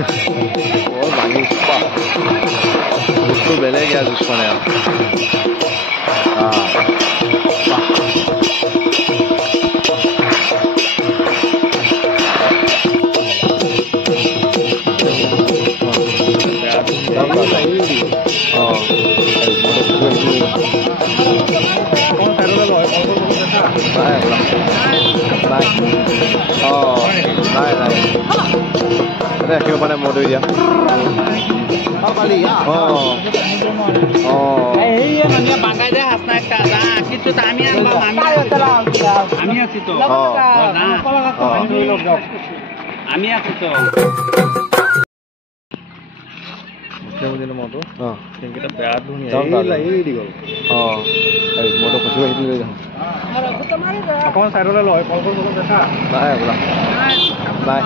বৰ ভাঙি জুচটো বেলেগ জুচ মানে ৰাখিব মানে মধু দিয়া অকমান চাইডলৈ লয় কল দেখা নাই বোলা নাই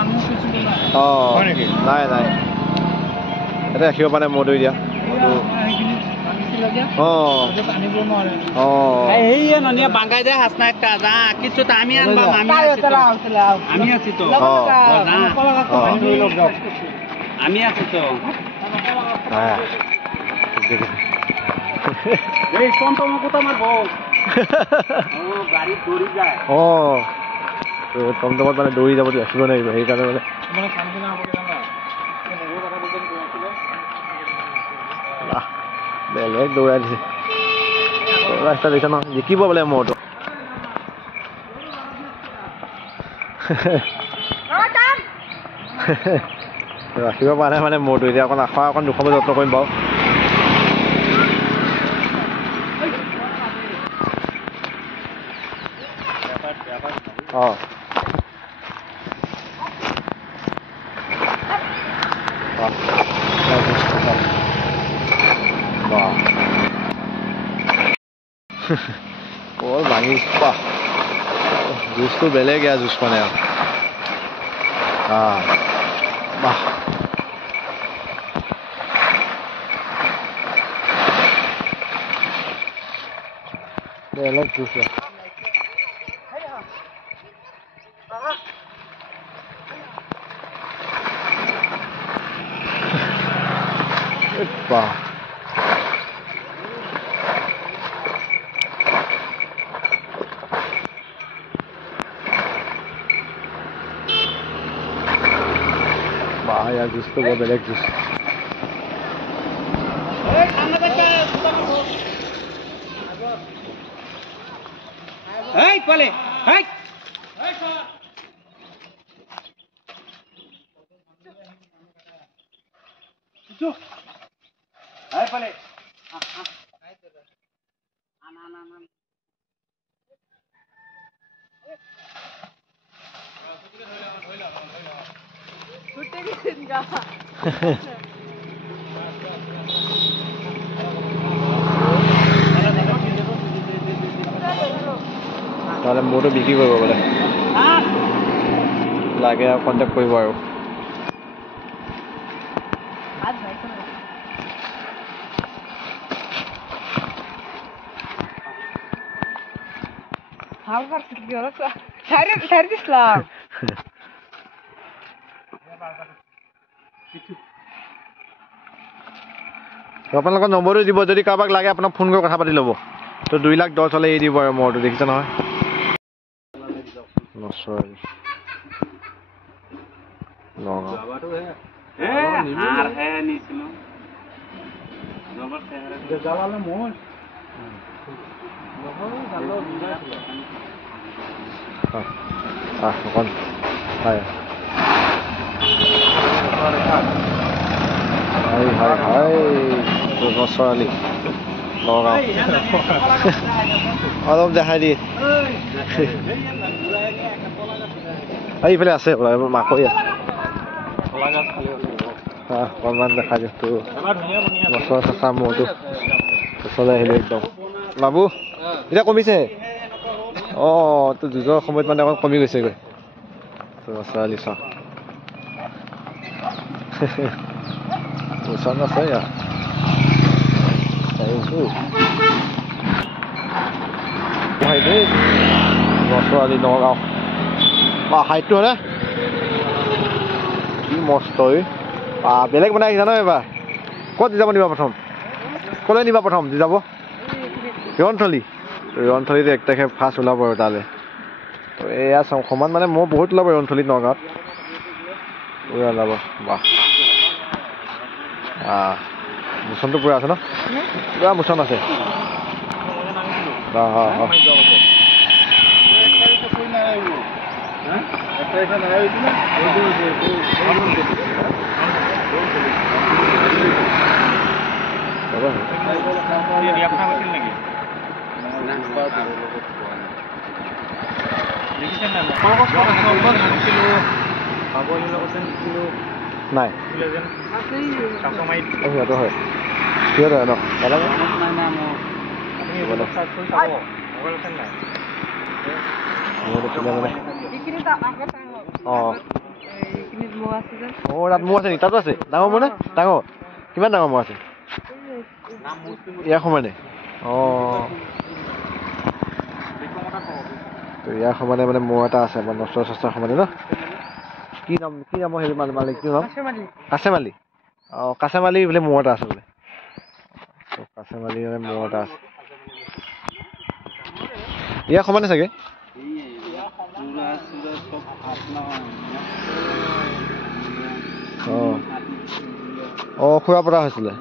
নাই নাই এটা ৰাখিব মানে মধু দিয়া টমটমত মানে দৌৰি যাব ৰাখিব লাগিব সেইকাৰণে মানে বেলেগ দৌৰাই দিছে ৰাস্তা দিছে ন জিকিব বোলে মৰটো ৰাখিব পৰা নাই মানে মৰটো এতিয়া অকণ আখৰা অকণ দুখৰ যত্ন কৰিম বাৰু বৰ ভাঙি জুচটো বেলেগ জুচ মানে বাহ বেলেগ জুচ বাহ জুচ তো বৰ বেলেগ জুচ তাহলে মোৰটো বিক্ৰী কৰিব বোলে লাগে আৰু কণ্টেক্ট কৰিব আৰু আপোনালোকৰ নম্বৰটো দিব যদি কাৰোবাক লাগে আপোনাক ফোন কৰি কথা পাতি ল'ব তো 2,10,000 হ'লে এৰি দিব আৰু মৰটো দেখিছে নহয় ছোৱালী নগাঁও অলপ দেখাই দিয়ে এইফালে আছে মাকৈ আছে অকণমান দেখাই দিওঁ তোৰ গছৰ চেঁচা মূৰটো ওচৰলৈ আহিলো একদম বাবু এতিয়া কমিছে তোৰ যুঁজৰ সময়ত মানে অকণ কমি গৈছেগৈ তোৰ ছোৱালী চাওঁ ওচৰত আছে ইয়াত ছোৱালী নগাঁও হাইটটো হয়নে কি মস্ত বেলেগ বনাই আহিছা ন এবাৰ ক'ত যাব নিবা প্ৰথম ক'লৈ নিবা প্ৰথম যাব ৰণথলী ৰণথলীত 1 তাৰিখে ফাৰ্ষ্ট ওলাব আৰু তালৈ তো এয়া সমান মানে মই বহুত ওলাব ৰণথলীত নগাঁৱত ওলাব বাহ মোচনটো পুৰা আছে ন পুৰা মোচন আছে নাই সিহঁতৰ হয় সিহঁতৰ হয় ন তাত মোৰ আছে নেকি তাতো আছে ডাঙৰ মোৰ নে ডাঙৰ কিমান ডাঙৰ মোৰ আছে ইয়াৰ সমানে তো ইয়াৰ সমানে মানে মোৰ এটা আছে মানে নষ্ট চস্তাৰ সমানে ন কি নামৰ হেৰি মালিকটোৰ নাম কাছেমালি কাছেমালি বোলে মোৰ এটা আছে বোলে কাছেমালি মানে মোৰ এটা আছে ইয়াৰ সমানে চাগে খুৰা পতা হৈছিলে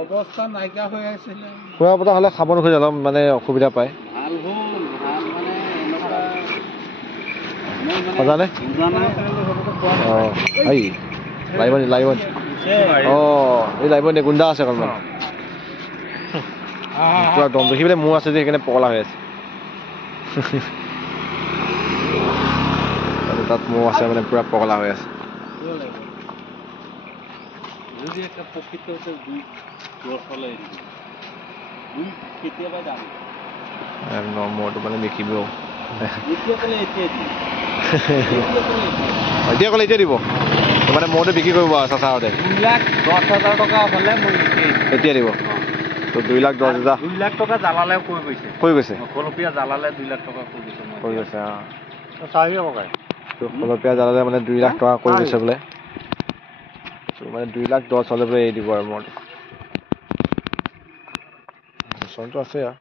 অৱস্থা নাইকিয়া হৈ আছিলে খুৰা পতা হ'লে খাব নোখোজে অলপ মানে অসুবিধা পায় সজানে লাগিব এই লাগিব নে গুণ্ডা আছে অকণমান পুৰা দম দেখি পেলাই মোৰ আছে যে সেইকাৰণে পগলা হৈ আছে তাত মোৰ আছে মানে পুৰা পগলা হৈ আছে মইতো মানে দেখিব এতিয়া ক'লে এতিয়া দিব মানে মইতো বিক্ৰী কৰিব আৰু চাচাৰতে 2,10,000 টকা হ'লে মই এতিয়া দিব তো 2,10,000 2,00,000 টকা জ্বালালে কৈ গৈছে খলপীয়া জ্বালালে 2,00,000 টকা কৈ গৈছে চাহিয়ে ককাই তো খলপীয়া জ্বালালে মানে 2,00,000 টকা কৈ গৈছে বোলে তো মানে 2,10,000 হ'লে বোলে এৰি দিব আৰু মই চনটো আছে আৰু